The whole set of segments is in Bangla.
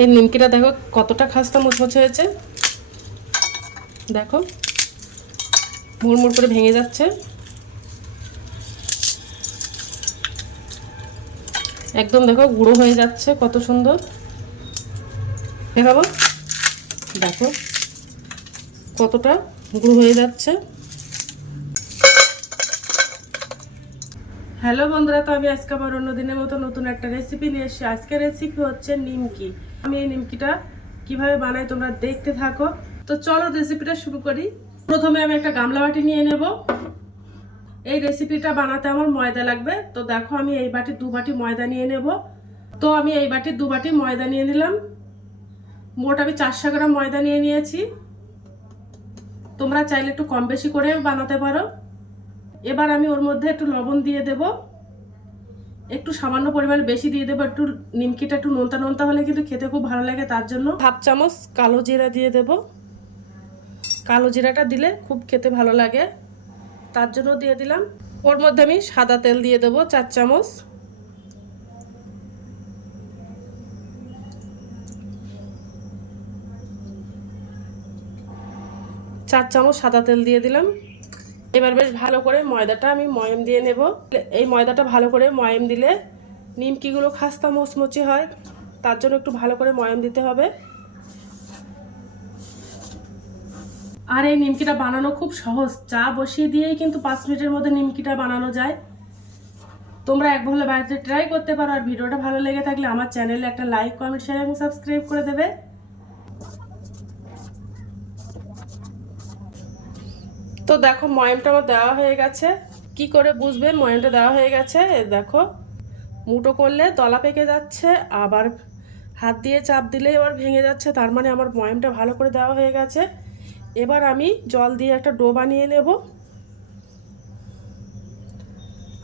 এই নিমকিটা দেখো কতটা খাস্তা মুচমুচে হয়েছে, দেখো মুড়মুড় করে ভেঙে যাচ্ছে, একদম দেখো গুঁড়ো হয়ে যাচ্ছে, কত সুন্দর দেখাবো, দেখো কতটা গুঁড়ো হয়ে যাচ্ছে। হ্যালো বন্ধুরা, তো আমি আজকে আবার অন্য দিনের মতো নতুন একটা রেসিপি নিয়ে এসেছি। আজকের রেসিপি হচ্ছে নিমকি। আমি এই নিমকিটা কিভাবে বানাই তোমরা দেখতে থাকো। তো চলো রেসিপিটা শুরু করি। প্রথমে আমি একটা গামলা বাটি নিয়ে নেব। এই রেসিপিটা বানাতে আমার ময়দা লাগবে, তো দেখো আমি এই বাটি 2 বাটি ময়দা নিয়ে নেব। তো আমি এই বাটি 2 বাটি ময়দা নিয়ে নিলাম। মোট আমি 400 গ্রাম ময়দা নিয়ে নিয়েছি। তোমরা চাইলে একটু কম বেশি করে বানাতে পারো। এবার আমি ওর মধ্যে একটু লবণ দিয়ে দেব, একটু সামান্য পরিমাণে বেশি দিয়ে দেবো। একটু নিমকিটা একটু নোনতা নোনতা হলে কিন্তু খেতে খুব ভালো লাগে, তার জন্য হাফ চামচ কালো জিরা দিয়ে দেব। কালো জিরাটা দিলে খুব খেতে ভালো লাগে, তার জন্য দিয়ে দিলাম। ওর মধ্যে আমি সাদা তেল দিয়ে দেবো 4 চামচ। সাদা তেল দিয়ে দিলাম। এবার বেশ ভালো করে ময়দাটা আমি ময়াম দিয়ে নেব। এই ময়দাটা ভালো করে ময়াম দিলে নিমকিগুলো খাস্তা মচমচে হয়, তার জন্য একটু ভালো করে ময়াম দিতে হবে। আর এই নিমকিটা বানানো খুব সহজ, চা বসিয়ে দিয়েই কিন্তু 5 মিনিটের মধ্যে নিমকিটা বানানো যায়। তোমরা একবার বাড়িতে ট্রাই করতে পারো। আর ভিডিওটা ভালো লেগে থাকলে আমার চ্যানেলে একটা লাইক, কমেন্ট, শেয়ার এবং সাবস্ক্রাইব করে দেবে। তো দেখো ময়ামটা আমার দেওয়া হয়ে গেছে। কি করে বুঝবে ময়ামটা দেওয়া হয়ে গেছে? দেখো মুঠো করলে দলা পেকে যাচ্ছে, আবার হাত দিয়ে চাপ দিলে আবার ভেঙে যাচ্ছে, তার মানে আমার ময়ামটা ভালো করে দেওয়া হয়ে গেছে। এবার আমি জল দিয়ে একটা ডো বানিয়ে নেব।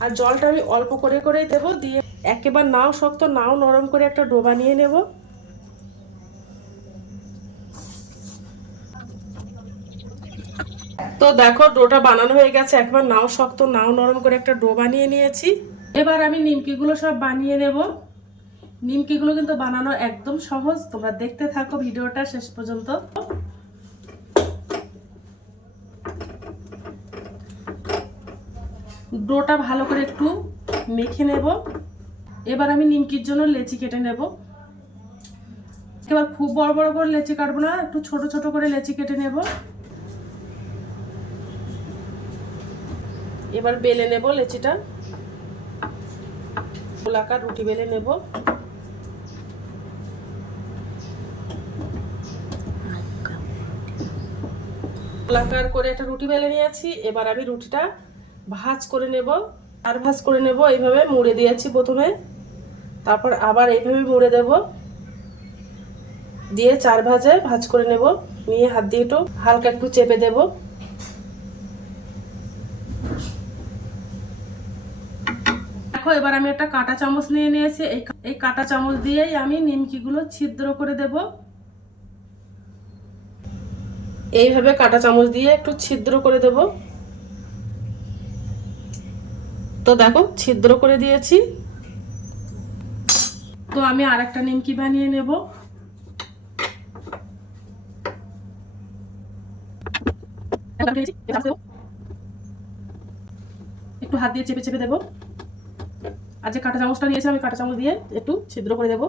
আর জলটা আমি অল্প করে করেই দেবো, দিয়ে একেবারে নাও শক্ত নাও নরম করে একটা ডো বানিয়ে নেব। তো দেখো ডোটা বানানো হয়ে গেছে, একবার নাও শক্ত নাও নরম করে একটা ডো বানিয়ে নিয়েছি। এবার আমি নিমকিগুলো সব বানিয়ে নেব। নিমকিগুলো কিন্তু বানানো একদম সহজ, তোমরা দেখতে থাকো ভিডিওটা শেষ পর্যন্ত। ডোটা ভালো করে একটু মেখে নেব। এবার আমি নিমকির জন্য লেচি কেটে নেব। এবার খুব বড় বড় করে লেচি কাটবো না, একটু ছোট ছোট করে লেচি কেটে নেব। এবার বেলে নেব লেচিটা, গোলাকার রুটি বেলে নেব। গোলাকার করে একটা রুটি বেলে নিয়েছি। এবার আমি রুটিটা ভাঁজ করে নেব, আর ভাঁজ করে নেব। এইভাবে মুড়ে দিয়েছি প্রথমে, তারপর আবার এইভাবে মুড়ে দেব, দিয়ে 4 ভাঁজে ভাঁজ করে নেব। নিয়ে হাত দিয়ে একটু হালকা একটু চেপে দেব। দেখো এবার আমি একটা কাঁটা চামচ নিয়ে নিয়েছি। এই কাঁটা চামচ দিয়েই আমি নিমকিগুলো ছিদ্র করে দেব। এইভাবে কাঁটা চামচ দিয়ে একটু ছিদ্র করে দেব। তো দেখো ছিদ্র করে দিয়েছি। তো আমি আরেকটা নিমকি বানিয়ে নেব। একটু হাত দিয়ে চেপে চেপে দেবো। আর যে কাঁটা চামচটা নিয়েছি আমি কাঁটা চামচ দিয়ে একটু ছিদ্র করে দেব।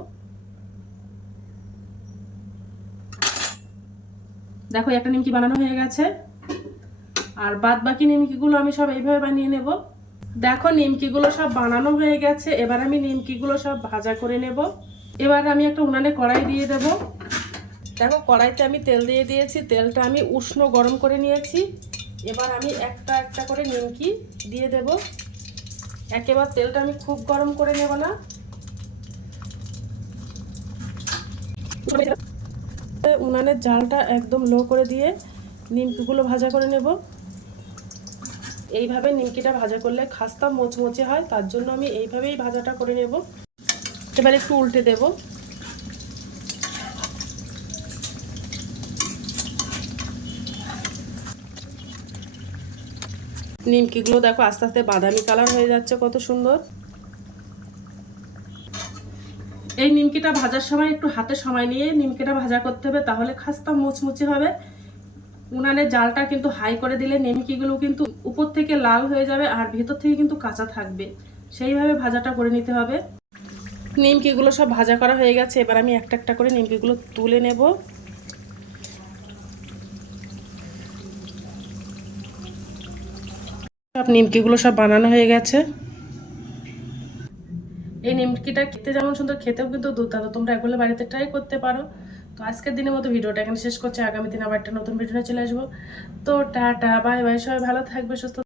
দেখো একটা নিমকি বানানো হয়ে গেছে। আর বাদ বাকি নিমকিগুলো আমি সব এইভাবে বানিয়ে নেব। দেখো নিমকিগুলো সব বানানো হয়ে গেছে। এবার আমি নিমকিগুলো সব ভাজা করে নেব। এবার আমি একটা উনানে কড়াই দিয়ে দেব। দেখো কড়াইতে আমি তেল দিয়ে দিয়েছি, তেলটা আমি উষ্ণ গরম করে নিয়েছি। এবার আমি একটা একটা করে নিমকি দিয়ে দেব। একেবারে তেলটা আমি খুব গরম করে নেব না। উনানের জালটা একদম লো করে দিয়ে নিমকিগুলো ভাজা করে নেব। এইভাবে নিমকিটা ভাজা করলে খাস্তা মোচমোচে হয়, তার জন্য আমি এইভাবেই ভাজাটা করে নেব। এবার একটু উল্টে দেব। নিমকিগুলো দেখো আস্তে আস্তে বাদামি কালার হয়ে যাচ্ছে, কত সুন্দর। এই নিমকিটা ভাজার সময় একটু হাতে সময় নিয়ে নিমকিটা ভাজা করতে হবে, তাহলে খাস্তা মুচমুচে হবে। উনানের জালটা কিন্তু হাই করে দিলে নিমকিগুলো কিন্তু উপর থেকে লাল হয়ে যাবে আর ভেতর থেকে কিন্তু কাঁচা থাকবে, সেইভাবে ভাজাটা করে নিতে হবে। নিমকিগুলো সব ভাজা করা হয়ে গেছে, এবার আমি একটা একটা করে নিমকিগুলো তুলে নেব। সব নিমকিগুলো সব বানানো হয়ে গেছে। এই নিমকিটা খেতে যেমন সুন্দর, খেতেও কিন্তু দুর্দান্ত। তোমরা একবার বাড়িতে ট্রাই করতে পারো। তো আজকের দিনের মতো ভিডিওটা এখানে শেষ করছি। আগামী দিন আবার একটা নতুন ভিডিও চলে আসবো। তো টাটা, বাই বাই, সবাই ভালো থাকবে, সুস্থ